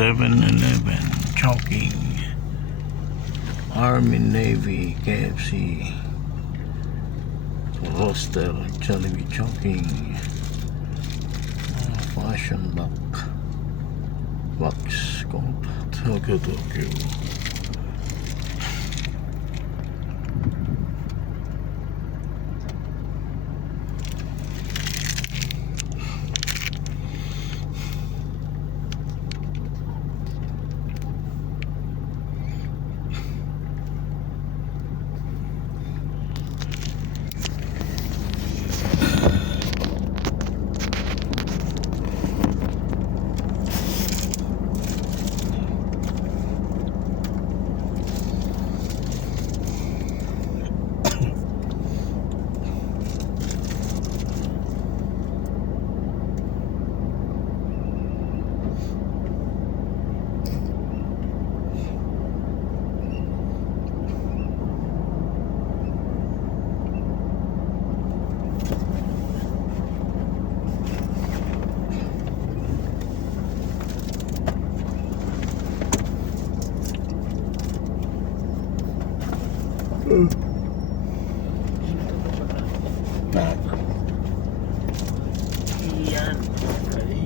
7-Eleven, Chowking, Army, Navy, KFC, Roster, Jollibee, Chowking, Fashion Box, Tokyo. Yan. Okay.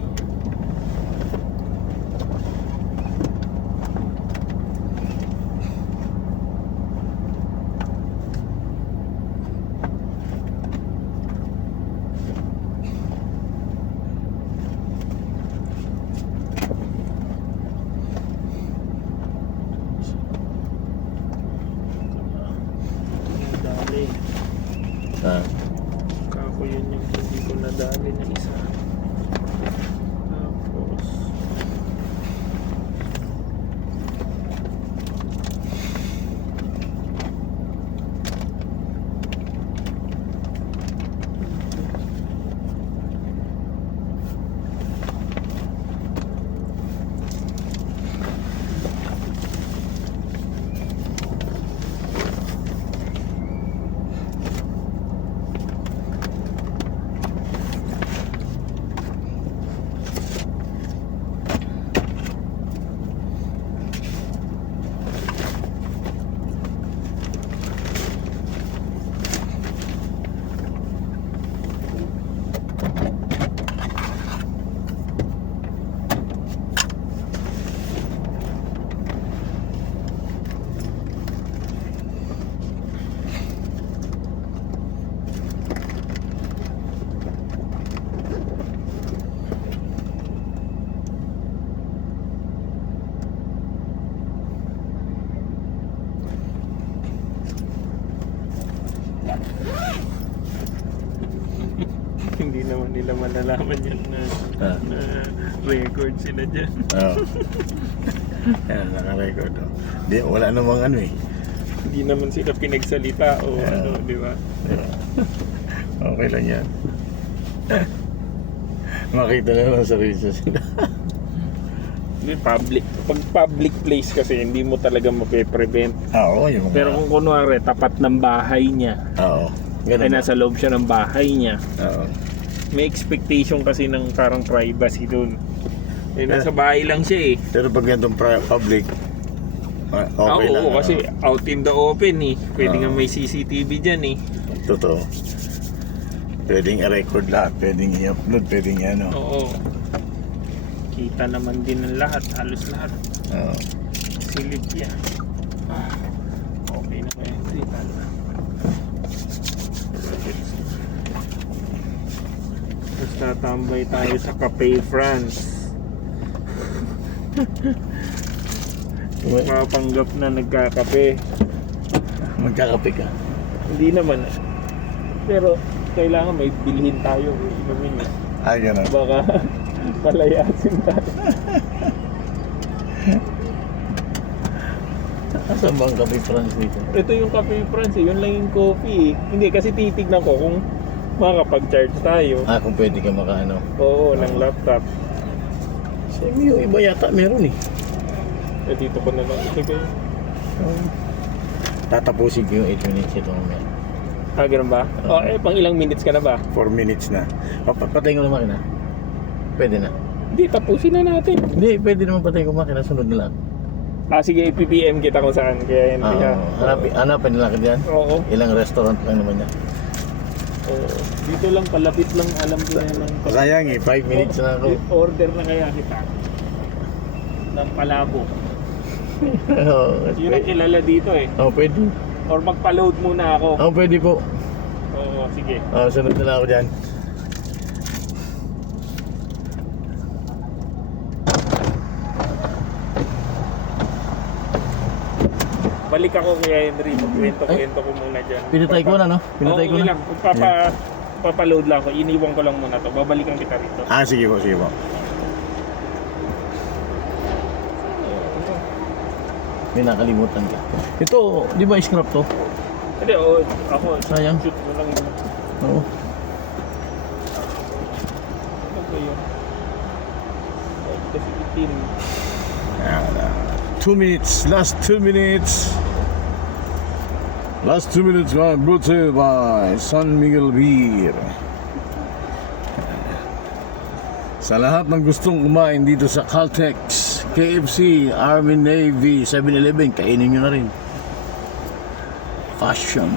Dali. Kako yun yung hindi ko nadali na isa. Tapos hindi naman nila malalaman yan na record sila dyan. Oo. Yan, naka-record. Di, wala namang ano eh. Hindi naman sila pinagsalita o ano, di ba? Okay lang yan. Makita na lang sa research sila. Pag public place kasi hindi mo talaga mape-prevent. Oo, yung mga... Pero kung kunwari tapat ng bahay niya, Oo. ay nasa loob siya ng bahay niya, Oo. may expectation kasi ng parang privacy dun. Eh, nasa bahay lang siya eh. Pero pag ganitong public, okay lang. Oo, kasi out in the open eh. Pwede nga may CCTV dyan eh. Totoo. Pwedeng i-record lahat, pwedeng i-upload, pwedeng ano. Oo. Kita naman din ng lahat, halos lahat. Oo. Silip yan. Okay na kaya kita na. Tapos tatambay tayo sa Cafe France. Mapanggap na nagkakape. Magkakape ka. Hindi naman. Pero kailangan may bilhin tayo. Inumin eh. Ay, gano'n. Baka palayasin tayo. Asan ba ang Cafe France dito? Ito yung Cafe France eh. Yun lang yung coffee eh. Hindi kasi titignan ko kung makakapag-charge tayo. Kung pwede ka makaano. Oo, ng laptop. Sa yung iba yata meron eh. Eh dito ko na lang ilagay. Tatapusin ko yung 8 minutes ito mamaya. Ganun ba? Pang ilang minutes ka na ba? 4 minutes na. Patay ko naman na. Pwede na. Hindi, tapusin na natin. Hindi, pwede naman patay ko kinasunog na lang. Sige, i-PPM kita kung saan. Kaya hindi ka. Hanapin nila ka dyan. Oo. Ilang restaurant lang naman yan. Dito lang, palapit lang, alam ko na lang. Sayang 5 minutes na ako. Order na kaya kita. Ng palabo. Yun ang kilala dito eh. Pwede. Or magpa-load muna ako. Pwede po. Oo, sige. Sunod na lang ako dyan. Balik ako kaya Henry, magkwento-kwento ko muna dyan. Pinatay ko na, no? Pinatay ko okay na. lang, papaload lang ako, iniwan ko lang muna to. Babalikan kita rito. Sige po, sige po. May nakalimutan ka. Ito, di ba scrap to? Hindi, ako, Sayang. shoot mo lang yun. Oo. Ano ba yun? Kasi itin. 2 minutes, last 2 minutes. Last 2 minutes brought to you by San Miguel Beer. Sa lahat ng gustong kumain dito sa Caltex, KFC, Army Navy, 7-Eleven, kainin nyo na rin. Fashion.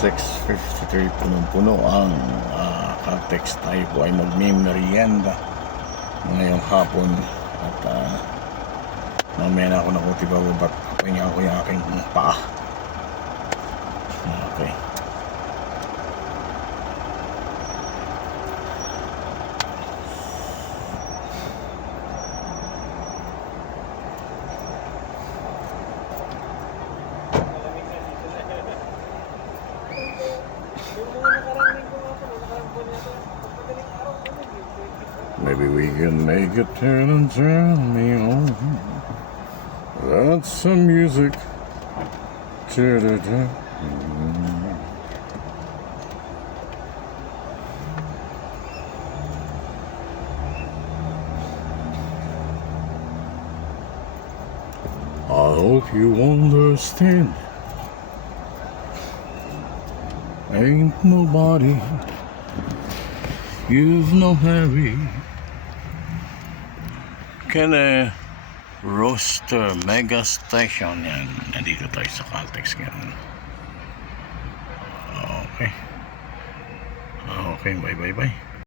.53 punong-puno ang Caltex. Tayo po ay magme-merienda ngayong hapon at mamaya na ako nakutibaw ba't pahinga ko yung aking paa. Okay. Maybe we can make it turn and turn me on. That's some music. Da-da-da. I hope you understand. Ain't nobody, you've no hurry. Can Roaster Mega Station yan. Nandito tayo sa Caltex ngayon. Okay. Okay, bye.